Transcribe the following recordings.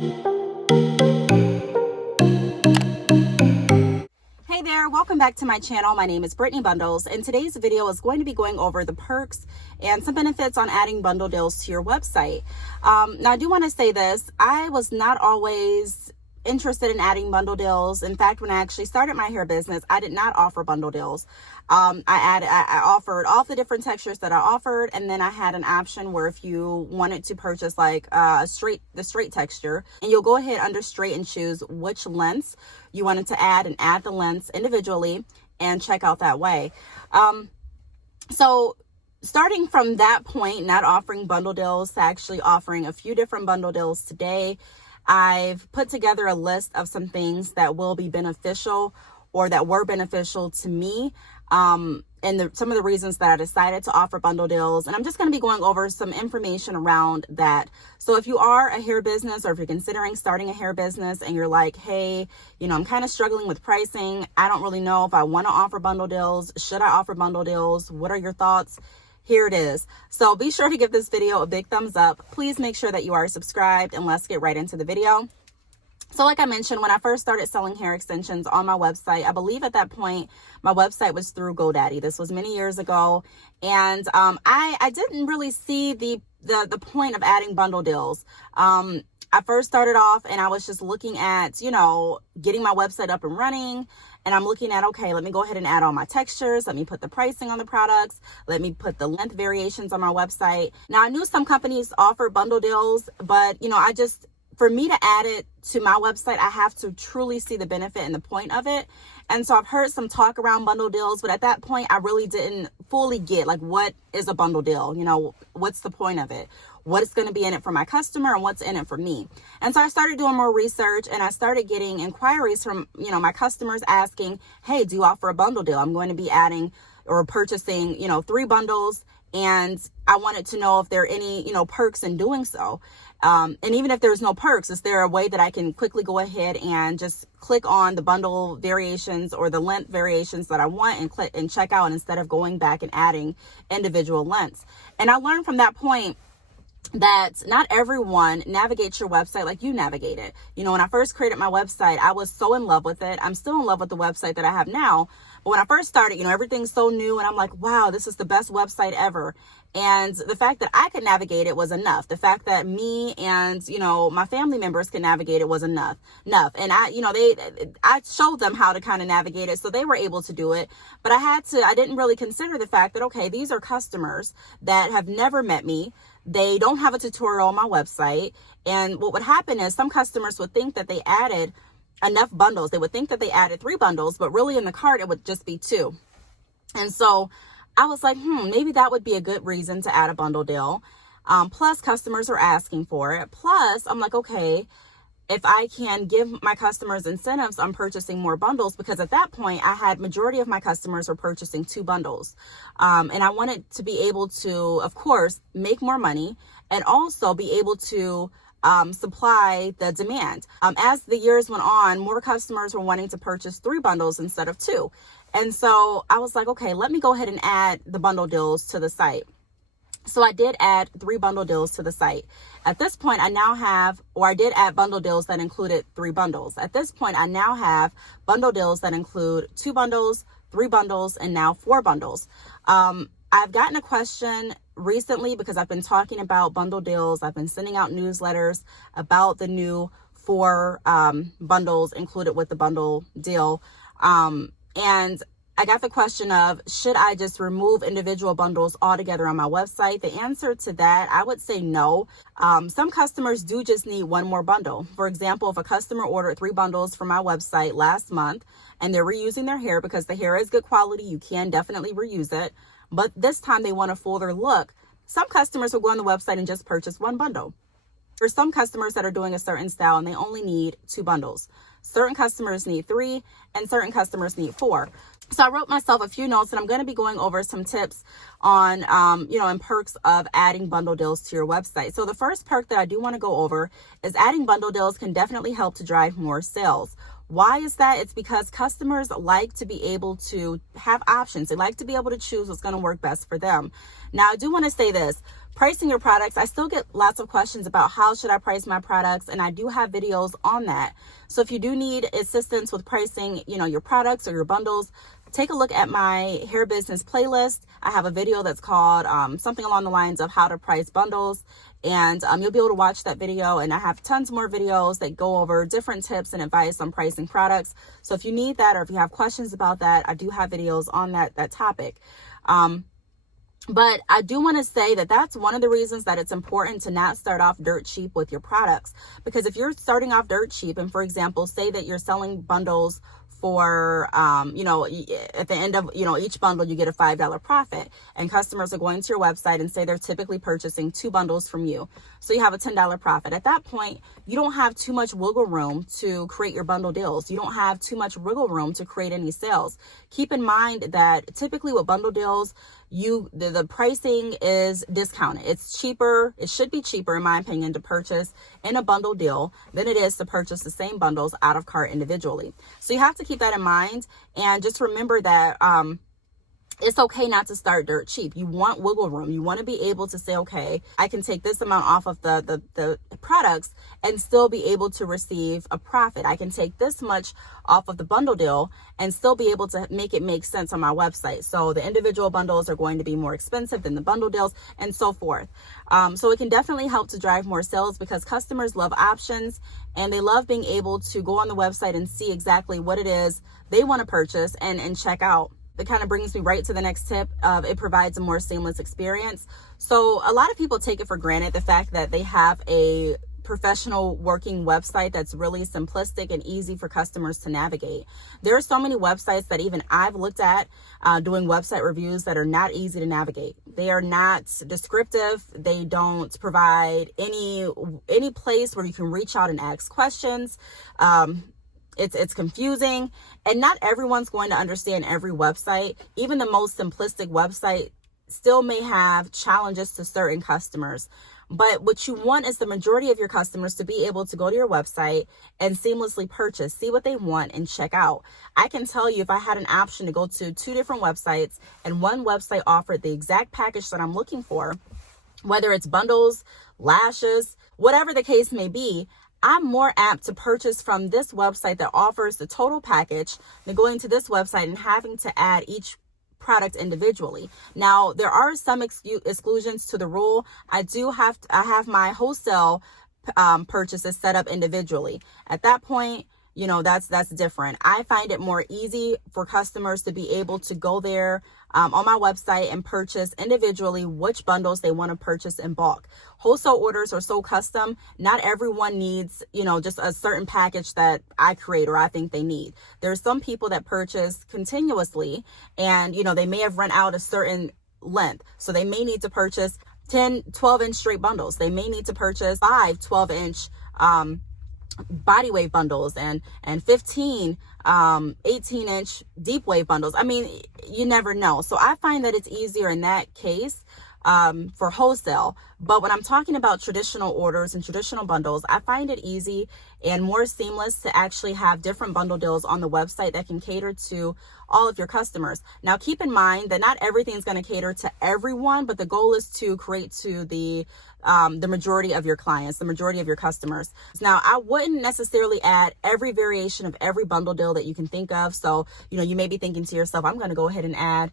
Hey there, welcome back to my channel. My name is Brittney Bundles, and today's video is going to be going over the perks and some benefits on adding bundle deals to your website. Now, I do want to say this. I was not always interested in adding bundle deals. In fact, when I actually started my hair business, I did not offer bundle deals. I offered all the different textures that I offered, and then I had an option where if you wanted to purchase like the straight texture, and you'll go ahead under straight and choose which lengths you wanted to add and add the lengths individually and check out that way. So starting from that point, not offering bundle deals to actually offering a few different bundle deals today, I've put together a list of some things that will be beneficial or that were beneficial to me, and some of the reasons that I decided to offer bundle deals. And I'm just going to be going over some information around that. So if you are a hair business, or if you're considering starting a hair business and you're like, hey, I'm kind of struggling with pricing. I don't really know if I want to offer bundle deals. Should I offer bundle deals? What are your thoughts? Here it is. So be sure to give this video a big thumbs up. Please make sure that you are subscribed, and let's get right into the video. So like I mentioned, when I first started selling hair extensions on my website, I believe at that point, my website was through GoDaddy. This was many years ago. And I didn't really see the point of adding bundle deals. I first started off and I was just looking at, getting my website up and running. And I'm looking at, okay, let me go ahead and add all my textures. Let me put the pricing on the products. Let me put the length variations on my website. Now, I knew some companies offer bundle deals, but, for me to add it to my website, I have to truly see the benefit and the point of it. And so I've heard some talk around bundle deals, but at that point, I really didn't fully get what is a bundle deal? What's the point of it? What's going to be in it for my customer and what's in it for me? And so I started doing more research, and I started getting inquiries from, my customers asking, hey, do you offer a bundle deal? I'm going to be adding or purchasing, 3 bundles. And I wanted to know if there are any, perks in doing so. And even if there's no perks, is there a way that I can quickly go ahead and just click on the bundle variations or the length variations that I want and click and check out instead of going back and adding individual lengths? And I learned from that point that not everyone navigates your website like you navigate it. When I first created my website, I was so in love with it. I'm still in love with the website that I have now. But when I first started, everything's so new, and I'm like, wow, this is the best website ever. And the fact that I could navigate it was enough. The fact that me and, my family members could navigate it was enough. And I showed them how to kind of navigate it, so they were able to do it. But I didn't really consider the fact that, okay, these are customers that have never met me. They don't have a tutorial on my website. And what would happen is some customers would think that they added enough bundles. They would think that they added 3 bundles, but really in the cart, it would just be 2. And so I was like, maybe that would be a good reason to add a bundle deal. Plus customers are asking for it. Plus I'm like, okay, if I can give my customers incentives on purchasing more bundles, because at that point I had majority of my customers were purchasing 2 bundles. And I wanted to be able to, of course, make more money and also be able to supply the demand. As the years went on, more customers were wanting to purchase 3 bundles instead of 2. And so I was like, okay, let me go ahead and add the bundle deals to the site. So I did add 3 bundle deals to the site. At this point, I did add bundle deals that included 3 bundles. At this point, I now have bundle deals that include 2 bundles, 3 bundles, and now 4 bundles. I've gotten a question recently because I've been talking about bundle deals. I've been sending out newsletters about the new 4 bundles included with the bundle deal. And I got the question of, should I just remove individual bundles altogether on my website? The answer to that, I would say no. Some customers do just need 1 more bundle. For example, if a customer ordered 3 bundles from my website last month and they're reusing their hair because the hair is good quality, you can definitely reuse it. But this time they want a fuller look. Some customers will go on the website and just purchase 1 bundle. There's some customers that are doing a certain style and they only need 2 bundles. Certain customers need 3 and certain customers need 4. So I wrote myself a few notes, and I'm going to be going over some tips on, and perks of adding bundle deals to your website. So the first perk that I do want to go over is adding bundle deals can definitely help to drive more sales. Why is that? It's because customers like to be able to have options. They like to be able to choose what's going to work best for them. Now, I do want to say this. Pricing your products, I still get lots of questions about how should I price my products, and I do have videos on that. So if you do need assistance with pricing, your products or your bundles, take a look at my hair business playlist. I have a video that's called something along the lines of how to price bundles, and you'll be able to watch that video. And I have tons more videos that go over different tips and advice on pricing products. So if you need that, or if you have questions about that, I do have videos on that topic. But I do want to say that that's one of the reasons that it's important to not start off dirt cheap with your products. Because if you're starting off dirt cheap, and for example, say that you're selling bundles for, at the end of, each bundle, you get a $5 profit, and customers are going to your website and say they're typically purchasing 2 bundles from you. So you have a $10 profit. At that point, you don't have too much wiggle room to create your bundle deals. You don't have too much wiggle room to create any sales. Keep in mind that typically with bundle deals, the pricing is discounted. It's cheaper. It should be cheaper, in my opinion, to purchase in a bundle deal than it is to purchase the same bundles out of cart individually. So you have to keep that in mind, and just remember that it's okay not to start dirt cheap. You want wiggle room. You want to be able to say, okay, I can take this amount off of the products and still be able to receive a profit. I can take this much off of the bundle deal and still be able to make it make sense on my website. So the individual bundles are going to be more expensive than the bundle deals, and so forth. So it can definitely help to drive more sales, because customers love options, and they love being able to go on the website and see exactly what it is they want to purchase and check out. That kind of brings me right to the next tip of it provides a more seamless experience. So a lot of people take it for granted, the fact that they have a professional working website that's really simplistic and easy for customers to navigate. There are so many websites that even I've looked at doing website reviews that are not easy to navigate. They are not descriptive. They don't provide any place where you can reach out and ask questions. It's confusing, and not everyone's going to understand every website. Even the most simplistic website still may have challenges to certain customers. But what you want is the majority of your customers to be able to go to your website and seamlessly purchase, see what they want, and check out. I can tell you, if I had an option to go to 2 different websites and one website offered the exact package that I'm looking for, whether it's bundles, lashes, whatever the case may be, I'm more apt to purchase from this website that offers the total package than going to this website and having to add each product individually. Now, there are some exclusions to the rule. I have my wholesale purchases set up individually. At that point, that's different. I find it more easy for customers to be able to go there on my website and purchase individually which bundles they want to purchase in bulk. Wholesale orders are so custom. Not everyone needs, just a certain package that I create or I think they need. There's some people that purchase continuously, and, they may have run out a certain length. So they may need to purchase 10, 12-inch straight bundles. They may need to purchase 5 12-inch body wave bundles and 15 18-inch deep wave bundles. I mean, you never know. So I find that it's easier in that case for wholesale. But when I'm talking about traditional orders and traditional bundles, I find it easy and more seamless to actually have different bundle deals on the website that can cater to all of your customers. Now, keep in mind that not everything's going to cater to everyone, but the goal is to create to the majority of your clients, the majority of your customers. Now, I wouldn't necessarily add every variation of every bundle deal that you can think of. So, you may be thinking to yourself, I'm going to go ahead and add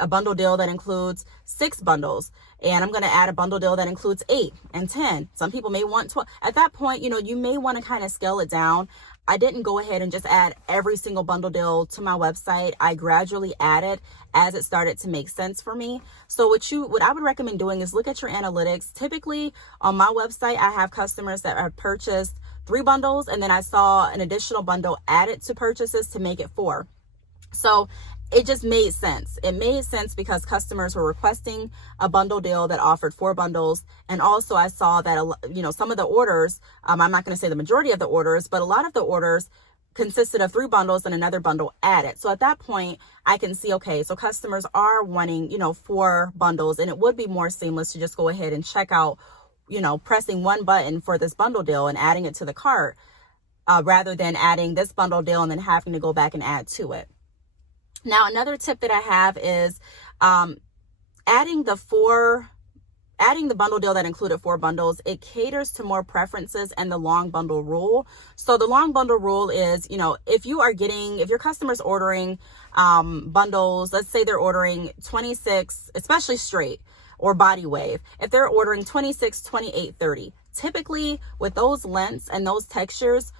a bundle deal that includes 6 bundles, and I'm going to add a bundle deal that includes 8 and 10. Some people may want 12. At that point, you may want to kind of scale it down. I didn't go ahead and just add every single bundle deal to my website. I gradually added as it started to make sense for me. So what I would recommend doing is look at your analytics. Typically on my website, I have customers that have purchased 3 bundles, and then I saw an additional bundle added to purchases to make it 4. So it just made sense. It made sense because customers were requesting a bundle deal that offered 4 bundles. And also I saw that, some of the orders, I'm not going to say the majority of the orders, but a lot of the orders consisted of 3 bundles and another bundle added. So at that point, I can see, okay, so customers are wanting, 4 bundles, and it would be more seamless to just go ahead and check out, pressing one button for this bundle deal and adding it to the cart, rather than adding this bundle deal and then having to go back and add to it. Now, another tip that I have is adding the 4 adding the bundle deal that included 4 bundles, it caters to more preferences and the long bundle rule. So the long bundle rule is, if your customer's ordering bundles, let's say they're ordering 26, especially straight or body wave, if they're ordering 26, 28, 30, typically with those lengths and those textures,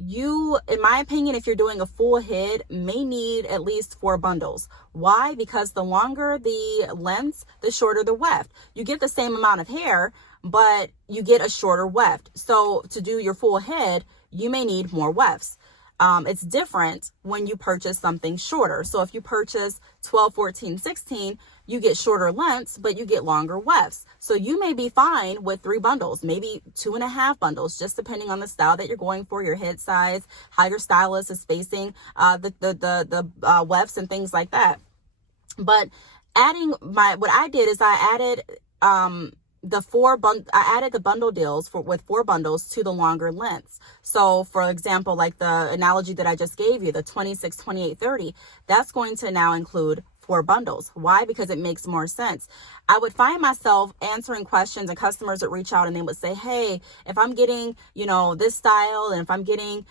you, in my opinion, if you're doing a full head, may need at least 4 bundles. Why? Because the longer the lengths, the shorter the weft. You get the same amount of hair, but you get a shorter weft. So to do your full head, you may need more wefts. It's different when you purchase something shorter. So if you purchase 12, 14, 16, you get shorter lengths, but you get longer wefts. So you may be fine with 3 bundles, maybe 2.5 bundles, just depending on the style that you're going for, your head size, how your stylist is spacing the wefts and things like that. But what I did is I added I added the bundle deals with 4 bundles to the longer lengths. So for example, like the analogy that I just gave you, the 26, 28, 30, that's going to now include 4 bundles. Why? Because it makes more sense. I would find myself answering questions and customers would reach out and they would say, hey, if I'm getting, this style, and if I'm getting,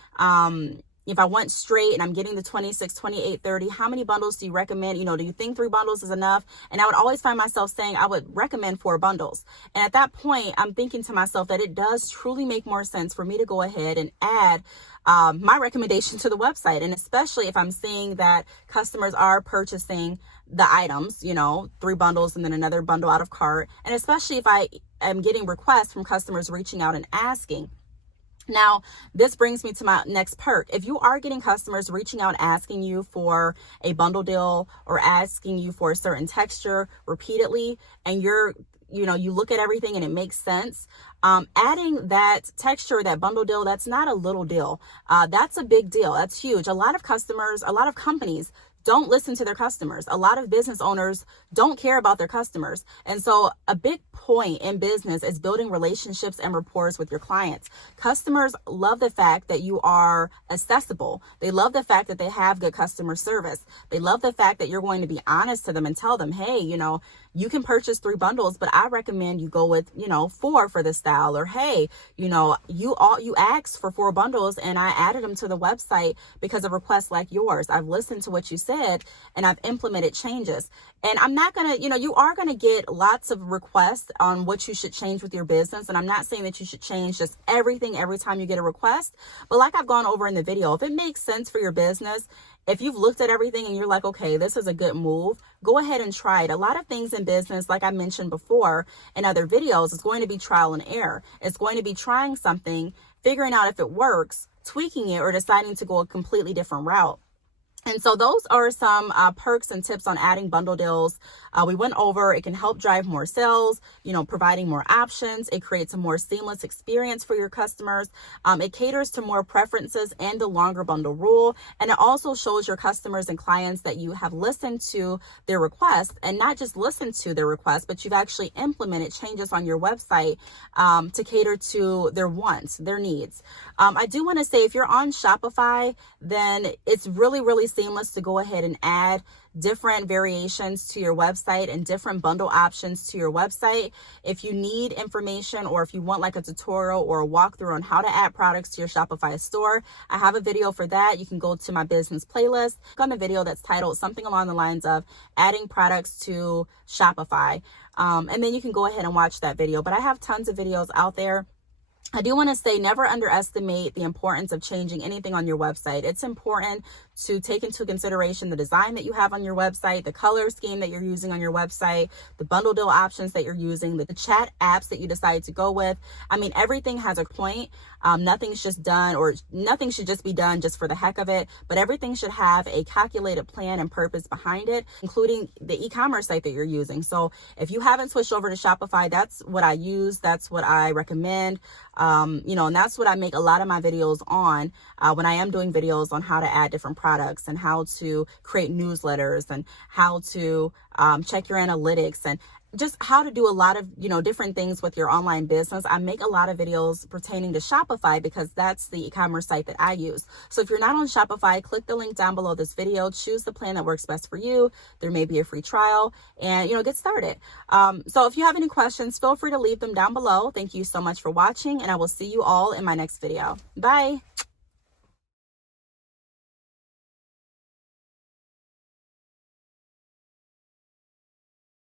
if I went straight and I'm getting the 26, 28, 30, how many bundles do you recommend? Do you think 3 bundles is enough? And I would always find myself saying I would recommend 4 bundles. And at that point, I'm thinking to myself that it does truly make more sense for me to go ahead and add my recommendation to the website. And especially if I'm seeing that customers are purchasing the items, 3 bundles and then another bundle out of cart. And especially if I am getting requests from customers reaching out and asking. Now, this brings me to my next perk. If you are getting customers reaching out asking you for a bundle deal or asking you for a certain texture repeatedly, and you look at everything and it makes sense, adding that texture, that bundle deal, that's not a little deal. That's a big deal. That's huge. A lot of companies don't listen to their customers. A lot of business owners don't care about their customers. And so a big point in business is building relationships and rapport with your clients. Customers love the fact that you are accessible. They love the fact that they have good customer service. They love the fact that you're going to be honest to them and tell them, hey, you can purchase 3 bundles, but I recommend you go with, 4 for this style. Or, hey, you asked for 4 bundles and I added them to the website because of requests like yours. I've listened to what you said and I've implemented changes. And I'm not going to, you are going to get lots of requests on what you should change with your business. And I'm not saying that you should change just everything every time you get a request. But like I've gone over in the video, if it makes sense for your business, if you've looked at everything and you're like, okay, this is a good move, go ahead and try it. A lot of things in business, like I mentioned before in other videos, is going to be trial and error. It's going to be trying something, figuring out if it works, tweaking it, or deciding to go a completely different route. And so those are some perks and tips on adding bundle deals. We went over, it can help drive more sales, providing more options. It creates a more seamless experience for your customers. It caters to more preferences and the longer bundle rule. And it also shows your customers and clients that you have listened to their requests, and not just listened to their requests, but you've actually implemented changes on your website to cater to their wants, their needs. I do want to say, if you're on Shopify, then it's really, really seamless to go ahead and add different variations to your website and different bundle options to your website. If you need information, or if you want like a tutorial or a walkthrough on how to add products to your Shopify store, I have a video for that. You can go to my business playlist, click on the video that's titled something along the lines of adding products to Shopify. And then you can go ahead and watch that video. But I have tons of videos out there. I do want to say, never underestimate the importance of changing anything on your website. It's important to take into consideration the design that you have on your website, the color scheme that you're using on your website, the bundle deal options that you're using, the chat apps that you decide to go with. I mean, everything has a point. Nothing's just done, or nothing should just be done just for the heck of it, but everything should have a calculated plan and purpose behind it, including the e-commerce site that you're using. So if you haven't switched over to Shopify, that's what I use. That's what I recommend. And that's what I make a lot of my videos on when I am doing videos on how to add different products and how to create newsletters and how to check your analytics, and just how to do a lot of, different things with your online business. I make a lot of videos pertaining to Shopify because that's the e-commerce site that I use. So if you're not on Shopify, click the link down below this video, choose the plan that works best for you. There may be a free trial, and, get started. So if you have any questions, feel free to leave them down below. Thank you so much for watching, and I will see you all in my next video. Bye.